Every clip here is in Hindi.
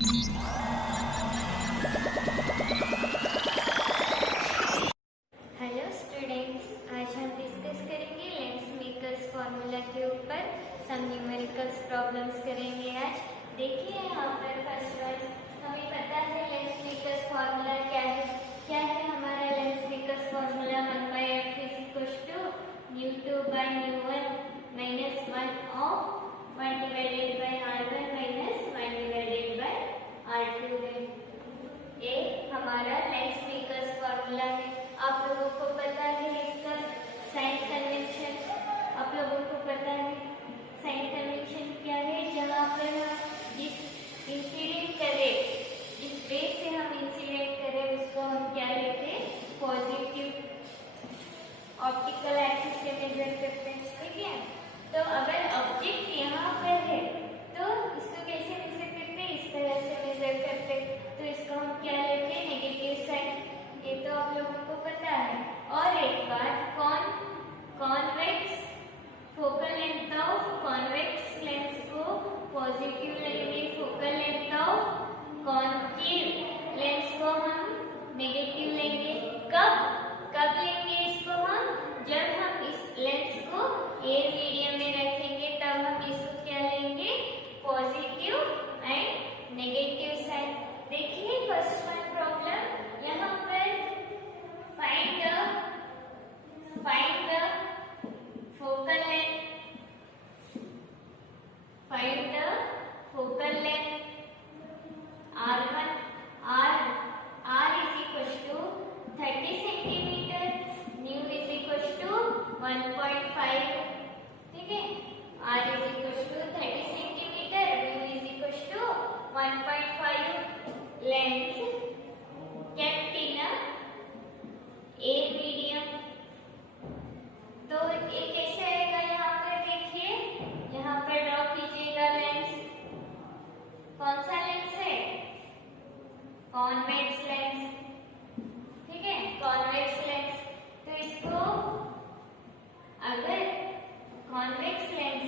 हेलो स्टूडेंट्स, आज हम डिस्कस करेंगे लेंस मेकर्स फॉर्मूला के ऊपर सम न्यूमेरिकल्स प्रॉब्लम्स करेंगे आज। देखिए यहाँ पर फर्स्ट वन, हमें पता है लेंस मेकर्स फॉर्मूला क्या है। क्या है हमारा lens makers formula? 1/f is equal to ν2 by ν1 minus 1 of 1 divided by r1 minus 1 divided by r2 है। ये हमारा लेंस मेकर्स फॉर्मूला है। आप लोगों को पता है इसका साइन कन्वेंशन, आप लोगों को पता है साइन कन्वेंशन क्या है? जहाँ पर हम जिस इंसिडेंट करें, जिस रे से हम इंसिडेंट करें उसको हम क्या लेते हैं? पॉजिटिव ऑप्टिकल एक्सिस से मेजर करते हैं, ठीक है। तो अगर ऑब्जेक्ट यहाँ पर है तो इसको कैसे मेजर करते हैं? इस तरह से मेजर करते हैं। तो इसको हम क्या लेते हैं? Negative sign. ये तो आप लोगों को पता है। और एक बात, convex focal length of convex lens को पॉजिटिव लेंगे, focal length of concave lens को हम नेगेटिव लेंगे। कब लेंगे इसको हम? जब हम इस लेंस को एयर मीडियम में रखेंगे तब हम इसको क्या लेंगे? Positive and negative sign. देखिए फर्स्ट वन प्रॉब्लम, यहाँ पर find the focal length r1 r is equal to 30 centimetre, mu is equal to 1.5, ठीक है। r is equal to 30 centimetre, mu is equal to 1.5 lens kept in a air medium। तो ये कैसे आएगा? यहाँ पर देखिए, यहाँ पर ड्रॉ कीजिएगा लेंस। कौन सा लेंस है? कॉन्वेक्स लेंस, ठीक है, कॉन्वेक्स लेंस। तो इसको अगर कॉन्वेक्स लेंस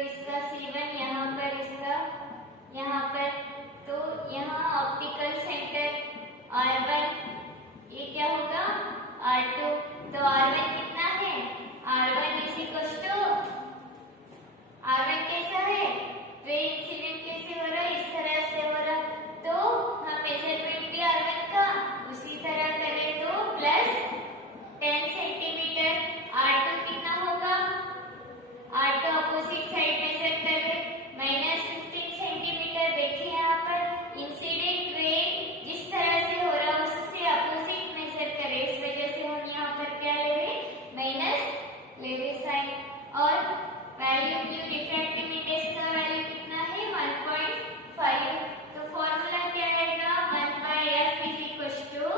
इसका C1 यहाँ पर, इसका यहाँ पर, तो यहाँ ऑप्टिकल सेंटर R1, ये क्या होगा R2। तो R1 कितना है, R1 is equal to, R1 कैसा है, रे इंसिडेंट कैसे हो रहा है, इस तरह से हो रहा, तो हम मेजरमेंट भी R1 का उसी तरह करें तो प्लस 10 सेंटीमीटर। R2 कितना होगा, R2 अपोजिट साइड मेजर कर रहे, माइनस 15 सेंटीमीटर। देखिए यहाँ पर इंसिडेंट रे जिस तरह से हो रहा उससे अपोजिट मेजर करें, इस वजह से हम यहाँ पर क्या ले रहे, माइनस ले रहे साइन। और वैल्यू क्यू रिफ्रैक्टिव इंडेक्स का वैल्यू कितना है 1.5। तो फॉर्मूला क्या आएगा, 1/f is equal to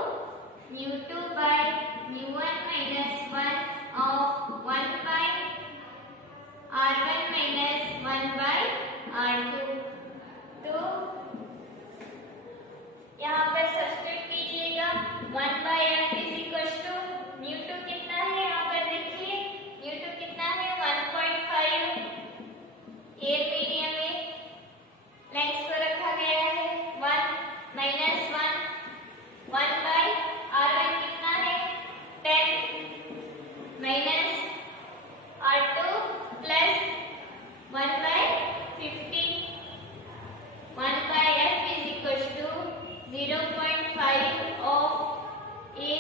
µ2 by µ1 minus 1 of 1 by R1 minus 1 by R2। तो यहाँ पर सब्स्टिट्यूट कीजिएगा, 1/f इज इक्वल टू µ2 कितना है, यहाँ पर देखिए µ2 कितना है 1.5, एयर मीडियम में लेंस को रखा गया है, 1 minus 1 by R1 कितना है 10 minus R2 plus 1/50, 1/f is equal to 0.5 of A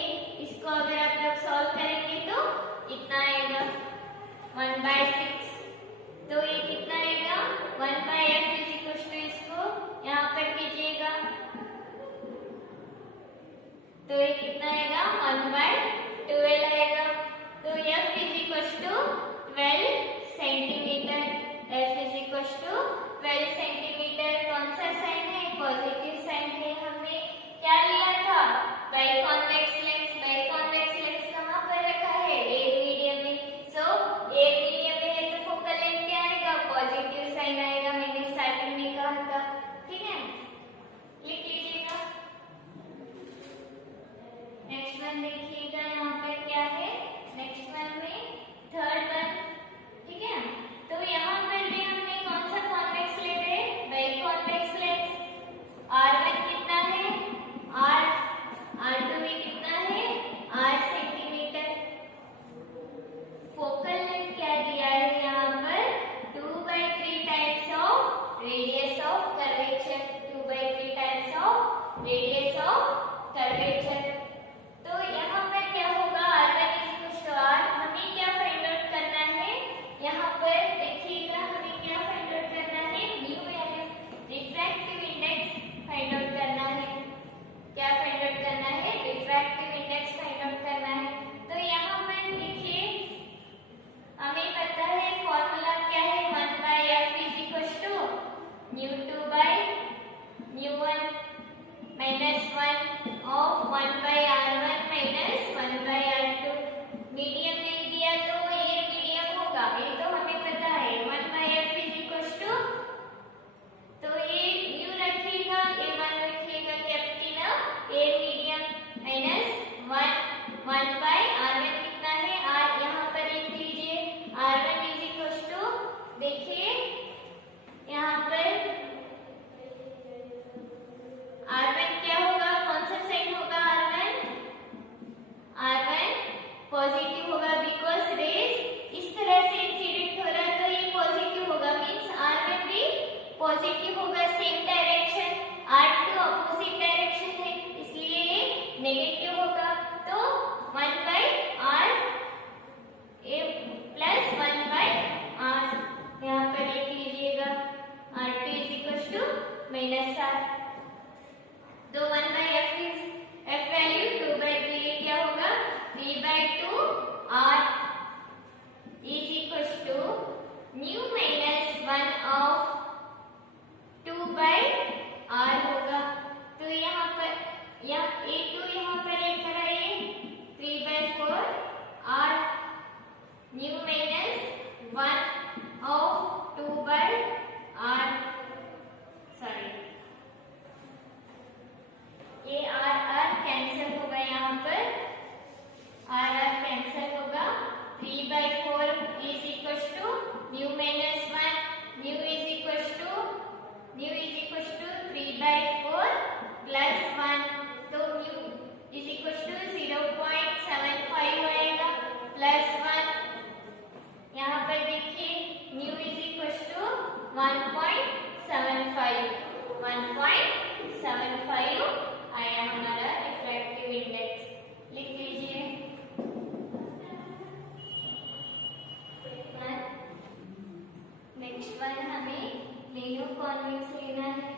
convex लेना है,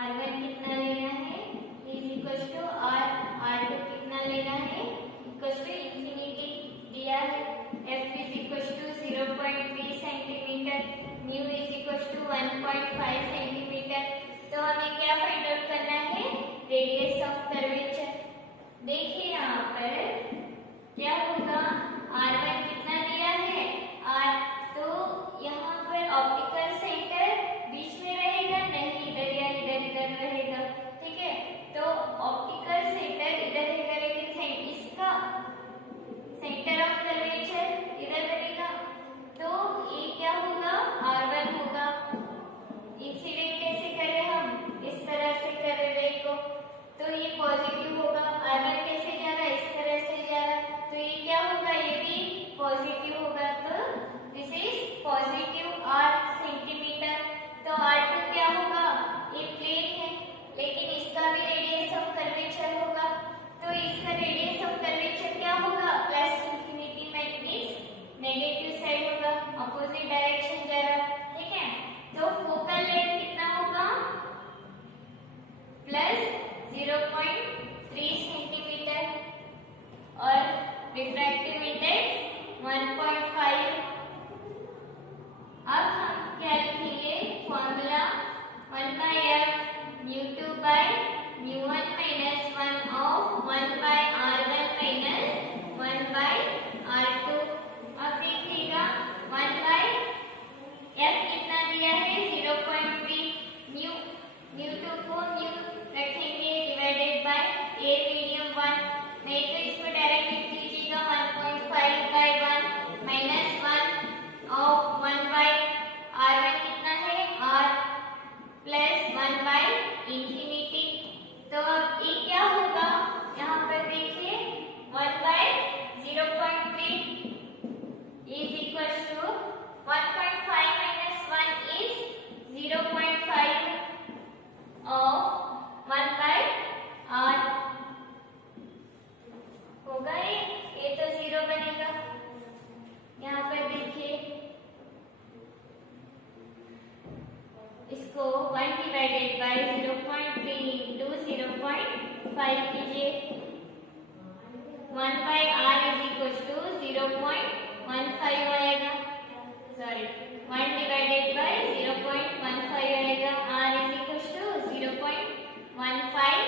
R1 कितना लेना है इज इक्वल टू R2 कितना लेना है इक्वल टू इंफिनिटी दिया है, F is equal to 0.3 centimetre, mu is equal to 1.5 centimetre. तो हमें क्या फाइंड आउट करना है, रेडियस ऑफ कर्वेचर। देखिए यहाँ पर क्या होगा, R1 कितना दिया है R, तो यहाँ पर ऑप्टिकल सेंटर बीच में रहेगा नहीं, इधर या इधर रहेगा, ठीक है। तो ऑप्टिकल सेंटर इधर रहेगा, लेकिन इसका सेंटर ऑफ कर्वेचर इधर रहेगा, तो ये क्या होगा R1 होगा। इंसिडेंट कैसे करें हम, इस तरह से करें रे को, तो ये पॉजिटिव होगा। R1 कैसे जा रहा है, इस तरह से जा रहा है, तो ये क्या होगा, ये भी पॉजिटिव होगा। तो this is positive R centimetre. तो R2 क्या होगा, ये प्लेन है, लेकिन इसका भी रेडियस ऑफ कर्वेचर होगा, तो इसका रेडियस ऑफ कर्वेचर क्या होगा, प्लस इंफिनिटी में मींस नेगेटिव साइड होगा, अपोजिट डायरेक्शन जा रहा, ठीक है। तो फोकल लेंथ कितना होगा, प्लस 0.3 सेंटीमीटर और रिफ्रैक्टिव इंडेक्स 1.5। अब हम क्या लिखेंगे, formula 1/f μ2 by μ1 minus 1 of 1/r1 minus 1/r2। अब देखिएगा 1/f कितना दिया है 0.3, μ2 को म्यू रखेंगे डिवाइडेड बाय a मीडियम 1, नहीं तो इसको डायरेक्ट लिख लीजिएगा 1.5/1 minus 1 of 1/r1 कितना है r प्लस 1/इंफिनिटी। तो अब ये क्या होगा, यहाँ पर देखिए 1/0.3 is equal to 1.5 minus 1 is 0.5 of 1/r होगा, ये तो 0 बनेगा। यहाँ पर देखिए इसको 1 डिवाइडेड बाय 0.3 इंटू 0.5 कीजिए, 1/r इज इक्वल टू 0.15 आएगा, सॉरी 1 डिवाइडेड बाय 0.15 आएगा, r is equal to 0.15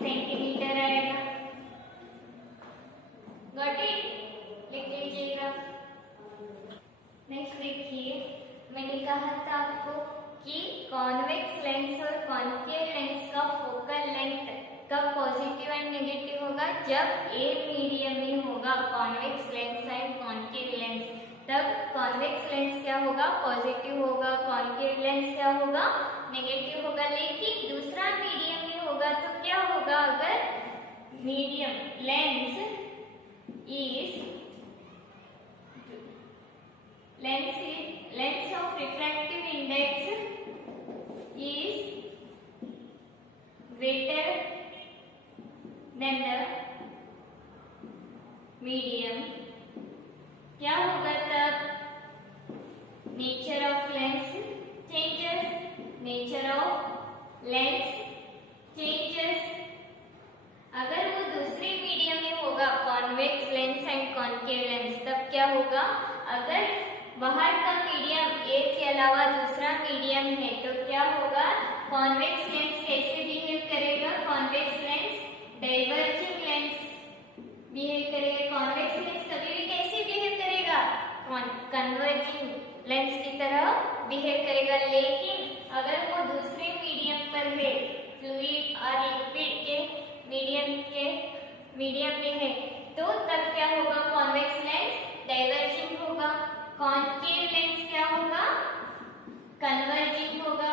centimetre आएगा। गॉट इट, लिख लीजिएगा। नेक्स्ट देखिए, मैंने कहा था आपको कि कॉन्वेक्स लेंस और कॉन्केव लेंस का फोकल लेंथ कब पॉजिटिव एंड नेगेटिव होगा, जब ए मीडियम में होगा convex lens and concave lens, तब कॉन्वेक्स लेंस क्या होगा, पॉजिटिव होगा, कॉन्केव लेंस क्या होगा, नेगेटिव होगा। लेकिन दूसरा मीडियम में होगा तो क्या होगा, अगर medium lens of refractive index is greater than the medium, क्या होगा तब, nature of lens changes, nature of lens changes. अगर वो दूसरे मीडियम में होगा convex lens and concave lens, तब क्या होगा, अगर बाहर का मीडियम एक के अलावा दूसरा मीडियम है तो क्या होगा, कॉन्वेक्स लेंस कैसे बिहेव करेगा, convex lens diverging lens behave करेगा। कॉन्वेक्स लेंस कभी भी कैसे बिहेव करेगा, कन्वर्जिंग लेंस की तरह बिहेव करेगा। लेकिन अगर वो दूसरे मीडियम पर है, फ्लूइड और लिक्विड के मीडियम में है, तो तब क्या होगा, कॉन्वेक्स लेंस डाइवर्जिंग होगा, कॉन्केव लेंस क्या होगा, कन्वर्जिंग होगा।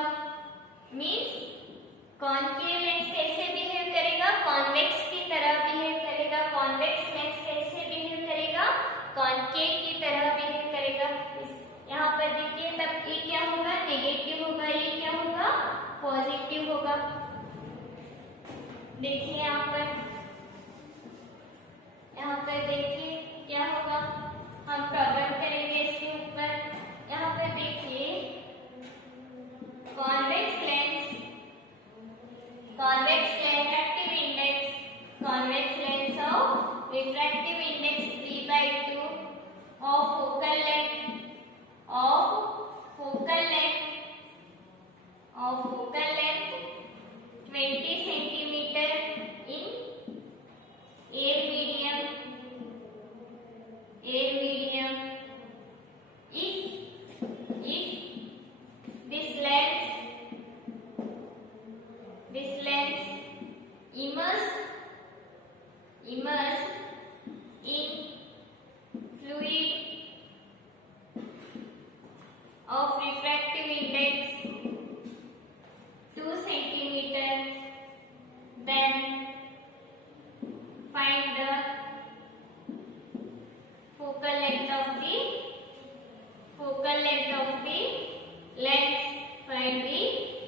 मींस कॉन्केव लेंस कैसे बिहेव करेगा, कॉन्वेक्स की तरह बिहेव करेगा, कॉन्वेक्स लेंस कैसे बिहेव करेगा, कॉन्केव की तरह बिहेव करेगा। यहाँ पर देखिए, तब ये क्या होगा, नेगेटिव होगा, ये क्या होगा, पॉजिटिव होगा। देखिए यहाँ पर देखिए क्या होगा, हम प्रॉब्लम करेंगे इसके ऊपर। यहाँ पर देखिए if this lens immersed in fluid of refractive index 2 centimeter, then find the focal length of the lens. Find the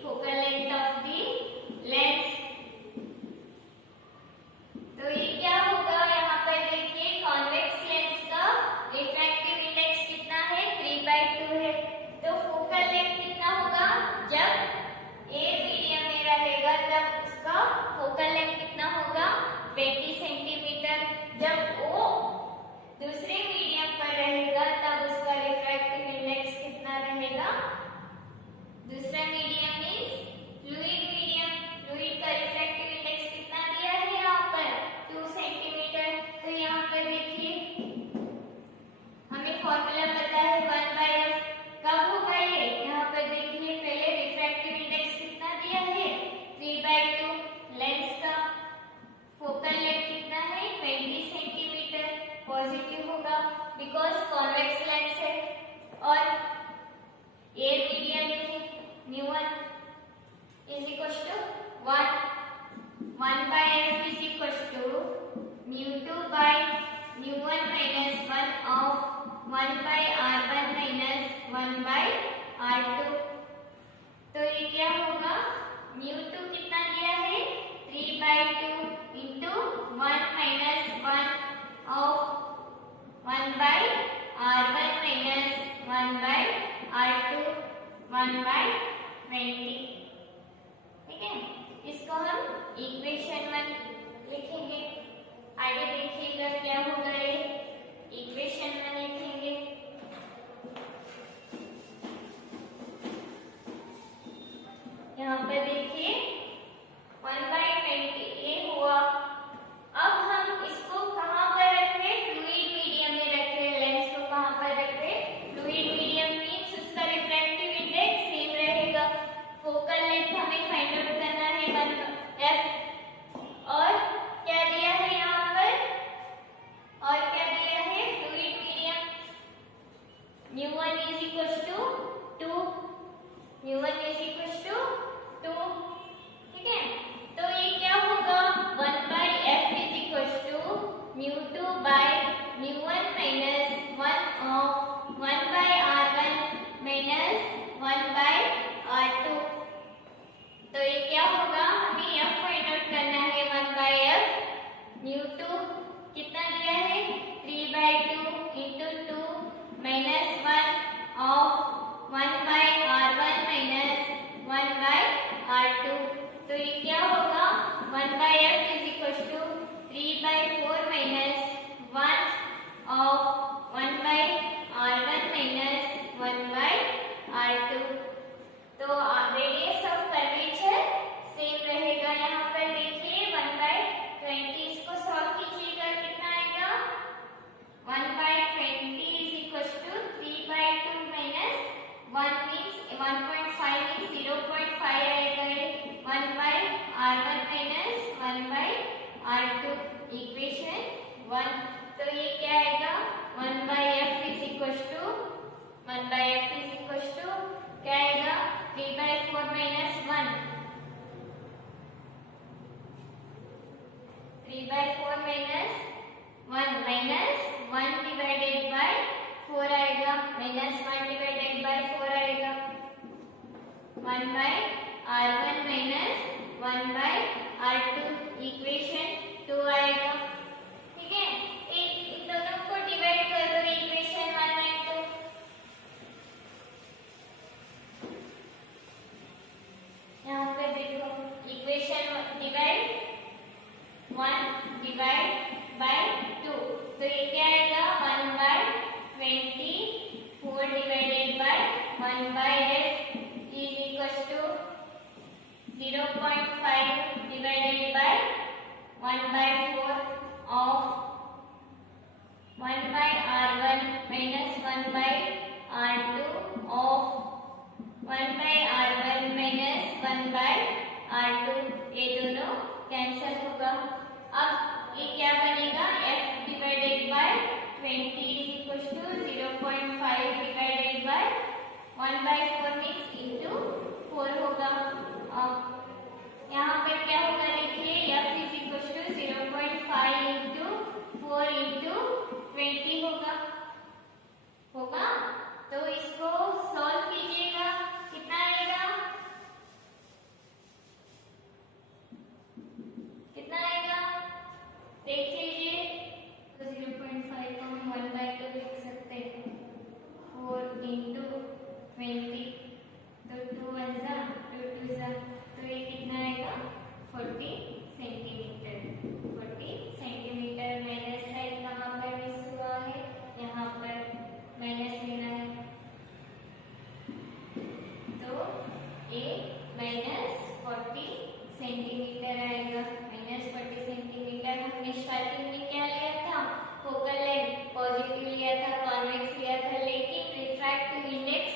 focal length of the lens. तो ये क्या होगा, यहाँ पर देखिए कॉन्वेक्स लेंस का रिफ्रैक्टिव इंडेक्स कितना है, 3/2 है। तो फोकल लेंथ कितना होगा, जब ए मीडियम में रहेगा तब उसका फोकल लेंथ कितना होगा, 20 सेंटीमीटर। जब वो दूसरे मीडियम पर रहेगा तब उसका रिफ्रैक्टिव इंडेक्स कितना रहेगा, दूसरा medium means fluid medium, fluid का रिफ्रैक्टिव इंडेक्स कितना दिया है यहाँ पर, 2 सेंटीमीटर। तो यहाँ पर देखिए हमें फॉर्मूला पता है 1/f। कब होगा ये, यहाँ पर देखिए पहले रिफ्रैक्टिव इंडेक्स कितना दिया है, 3/2। लेंस का फोकल लेंथ कितना है, 20 सेंटीमीटर। पॉजिटिव होगा बिकॉज कॉन्वेक्स लेंस है और एयर मीडियम में है। μ1 is equals to 1/f is equals to μ2 by μ1 minus 1 of 1/r1 minus 1/r2। तो ये क्या होगा, μ2 कितना दिया है, 3/2 into 1 minus 1 of 1/r1 minus 1/r2 1/20। ठीक है, इसको हम इक्वेशन 1 लिखेंगे। आगे देखिएगा क्या होगा, ये इक्वेशन 1 लिखेंगे। यहाँ पर देखिए 1/20 ये हुआ। अब हम इसको कहाँ पर रखें, फ्लूइड मीडियम में रखें। लेंस को कहाँ पर रखें, फ्लूइड मीडियम मींस उसका रिफ्रैक्टिव इंडेक्स सेम रहेगा। फोकल लेंथ हमें फाइंड आउट करना है 1/f। और क्या दिया है यहाँ पर, और क्या दिया है, fluid medium μ1 is equals to 2, μ1 is equals to 2। ठीक है, तो ये क्या होगा, 1/f is equals to μ2 by μ1 minus 1 of 1/r1 minus 1/r2। तो ये क्या होगा, हमें f फाइंड आउट करना है 1/f। μ2 कितना दिया है, 3/2 into 2 minus 1 of 1/r1 minus 1/r2। तो ये क्या होगा, 1/f is equals to 3/4 minus 1 of 1/r1 minus 1/r2। तो रेडियस ऑफ कर्वेचर सेम रहेगा। यहाँ पर देखिए 1/20, इसको सॉल्व कीजिएगा, कितना आएगा, 1/20 is equals to 3/2 minus 1 means 1.5 means 0.5 आएगा, ये 1/r1 minus 1/r2 इक्वेशन 1। तो ये क्या आएगा, 1/f is equals to क्या आएगा, 3/4 minus 1, 3/4 minus 1 minus 1 divided by 4 आएगा, minus 1 divided by 4 आएगा, 1/r1 minus 1/r2 इक्वेशन 2 आएगा। ठीक है, इन दोनों को डिवाइड कर दो इक्वेशन 1 में। तो यहाँ पे देखो इक्वेशन डिवाइड 1 डिवाइड बाय 2। तो ये क्या आएगा, 1/20 4 divided by 1/f is equals to 0.5 divided by 1/4 of 1/r1 minus 1/r2 1/r1 minus 1/r2, ये दोनों कैंसिल होगा। अब ये क्या बनेगा, f divided by 20 is equal to 0.5 divided by 1/4 means into 4 होगा। अब यहाँ पर क्या होगा देखिए, f is equal to 0.5 into 4 into 20 होगा। तो इसको सॉल्व कीजिएगा, कितना आएगा, कितना आएगा देख लीजिए। तो 0.5 को हम 1/2 लिख सकते हैं, 4 इंटू 20, तो 2 ऐसा 2 2 तो ये कितना आएगा 40 सेंटीमीटर। 40 सेंटीमीटर। माइनस साइन कहाँ पर मिस हुआ है, यहाँ पर माइनस लेना है, तो ये माइनस 40 सेंटीमीटर आएगा। Minus 40 centimetre. हमने स्टार्टिंग में क्या लिया था, फोकल लेंथ पॉजिटिव लिया था, कॉन्वेक्स लिया था, लेकिन रिफ्रैक्टिव इंडेक्स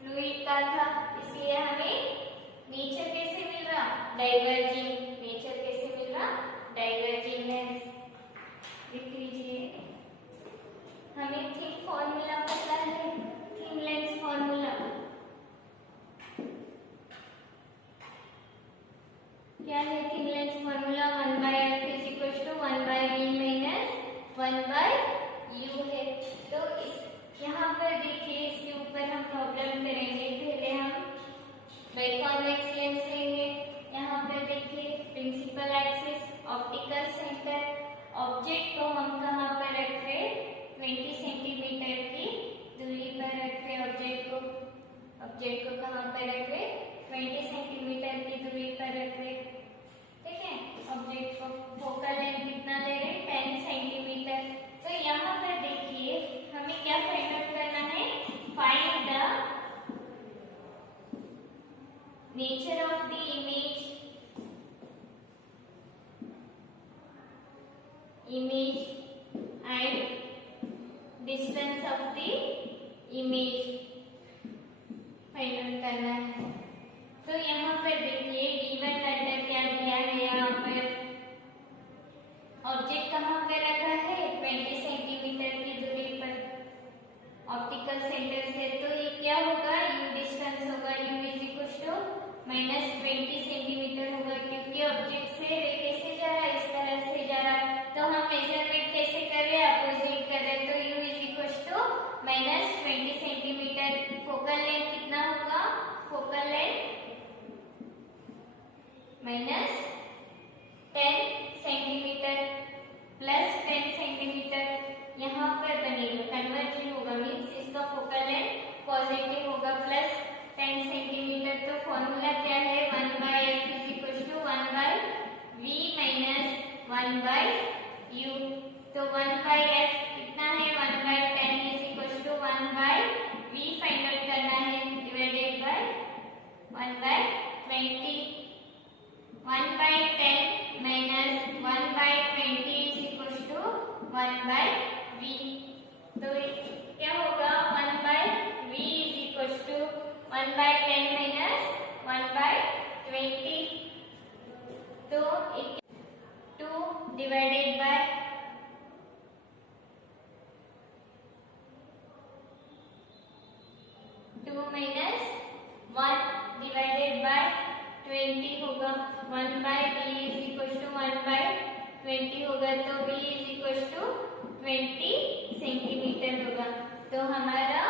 फ्लूइड का था, इसलिए हमें नेचर कैसे मिल रहा, डाइवर्जिंग। नेचर कैसे मिल रहा, डाइवर्जिंग लेंस। लिख लीजिए, हमें थिन फॉर्मूला पता है, थिन लेंस फॉर्मूला क्या है, thin lens formula 1/f is equal to 1/v minus 1/u है। तो इस यहाँ पर देखिए, इसके ऊपर हम प्रॉब्लम करेंगे। पहले हम बाइकॉन्वेक्स लेंस लेंगे। यहाँ पर देखिए, principal axis, optical centre, object को हम कहाँ पर रख रहे, 20 सेंटीमीटर की दूरी पर रख रहे ऑब्जेक्ट को कहाँ पर रख रहे, 20 सेंटीमीटर की दूरी पर रख रहे, ठीक है। ऑब्जेक्ट को फोकल लेंथ कितना ले रहे, 10 सेंटीमीटर। तो यहाँ पर देखिए, हमें क्या फाइंड आउट करना है, find the nature of the image and distance of the image find out करना है। तो यहाँ पर देखिए, गिवन मैटर क्या दिया है, यहाँ पर ऑब्जेक्ट कहाँ पे रखा है, 20 सेंटीमीटर की दूरी पर ऑप्टिकल सेंटर से। तो ये क्या होगा, u डिस्टेंस होगा, u is equal to minus 20 centimetre होगा, क्योंकि ऑब्जेक्ट से रे कैसे जा रहा है, इस तरह से जा रहा है। तो हम मेजरमेंट कैसे कर रहे हैं, अपोजिट कर रहे हैं। तो u is equal to minus 20 centimetre. Focal length कितना होगा, focal length minus 10 centimetre plus 10 centimetre यहाँ पर बनेगा, कन्वर्जन होगा, मीन्स इसका फोकल लेंथ पॉजिटिव होगा, प्लस 10 सेंटीमीटर। तो फॉर्मूला क्या है, 1/f is equal to 1/v minus 1/u। तो 1/f कितना है, 1/10 is equal to 1/v find out करना है, divided by 1/20। 1/10 minus 1/20 is equal to 1/v। तो क्या होगा, 1/v is equal to 1/10 minus 1/20। तो 2 divided bye 2 minus 1 divided by 20 होगा। 1/v इज इक्वल टू 1/20 होगा, तो v is equal to 20 centimetre होगा। तो हमारा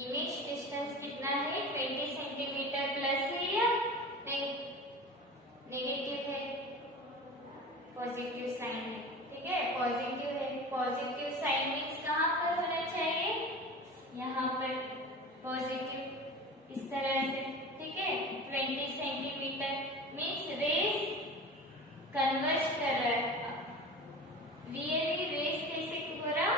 इमेज डिस्टेंस कितना है, 20 सेंटीमीटर प्लस है या नहीं, नेगेटिव है, पॉजिटिव साइन है, ठीक है, पॉजिटिव है। पॉजिटिव साइन मीन्स कहाँ पर होना चाहिए, यहाँ पर पॉजिटिव, इस तरह से, ठीक है। 20 सेंटीमीटर मीन्स रेस कन्वर्ज कर रहा है, रियली रेस कैसे हो रहा,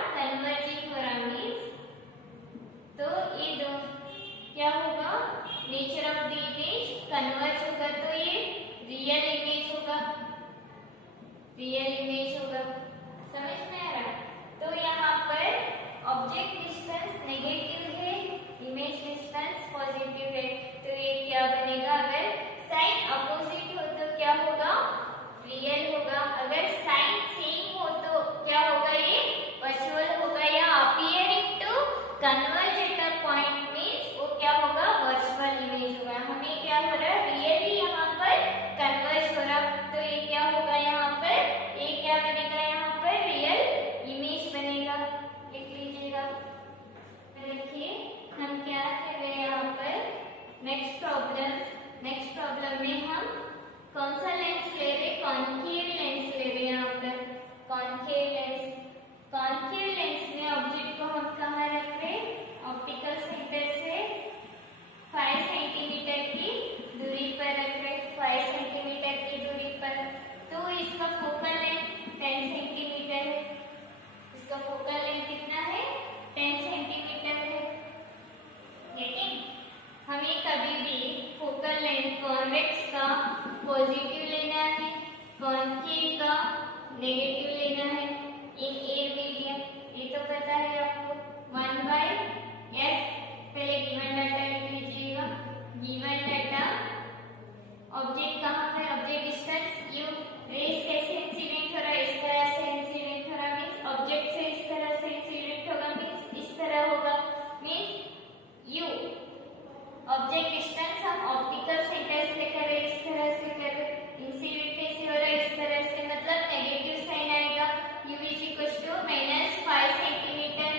पॉजिटिव लेना है, कॉन्केव का नेगेटिव लेना है इन ए मीडियम, ये तो पता है आपको। 1/f पहले गिवन डाटा लिख लीजिएगा। गिवन डाटा ऑब्जेक्ट कहाँ पर, ऑब्जेक्ट डिस्टेंस यू, रेस कैसे इंसिडेंट हो रहा है, इस तरह से इंसिडेंट हो रहा मीन्स ऑब्जेक्ट से इस तरह से इंसिडेंट होगा मीन्स इस तरह होगा मीन्स यू। ऑब्जेक्ट डिस्टेंस हम ऑप्टिकल सेंटर से कर रहे इस तरह से कर रहे, इंसिडेंट कैसे हो रहा है इस तरह से, मतलब नेगेटिव साइन आएगा। u is equal to -5 centimetre,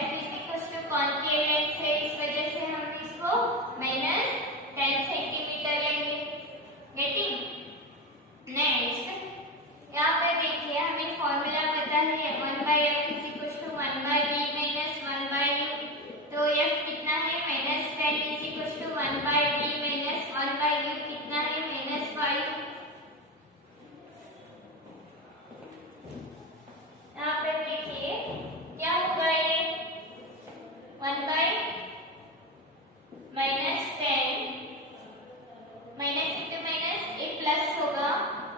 f is equal to concave lens है, इस वजह से हम इसको -10 सेंटीमीटर लेंगे। गेटिंग? नेक्स्ट यहाँ पर देखिए हमें फॉर्मूला पता है 1/f is equal to 1/v minus 1/u, तो f कितना है -10 is equal to 1/v minus 1/u कितना है -5। यहाँ पर देखिए क्या होगा ये 1/-10 माइनस इंटू माइनस ए प्लस होगा,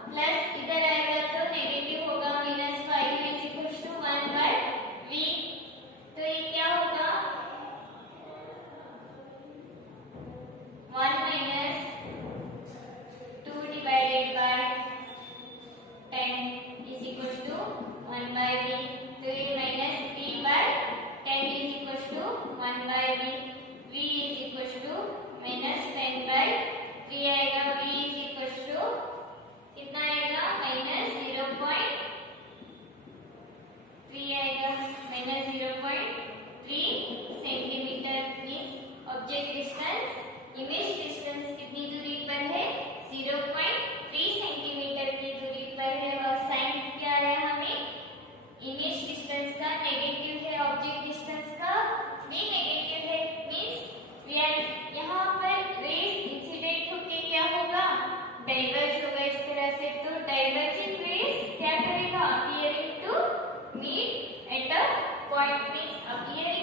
प्लस इधर आएगा तो नेगेटिव होगा -5 इज इक्वल टू 1/v, तो ये क्या होगा 1 minus 2 divided by 10 is equal to 1/v, तो ये -3/10 is equal to 1/v, v is equal to -10/3 आएगा, v इज इक्वल टू कितना आएगा -0.3 आएगा, -0.3 centimetre means object distance, image distance कितनी दूरी पर है 0.3 सेंटीमीटर की दूरी पर है, और साइन क्या है हमें इमेज डिस्टेंस का नेगेटिव है, ऑब्जेक्ट डिस्टेंस का भी नेगेटिव है मीन्स यहाँ पर रेस इंसिडेंट होके क्या होगा डाइवर्ज होगा इस तरह से, तो डाइवर्जिंग रेस क्या करेगा appearing to meet at a point means appearing